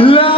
Love.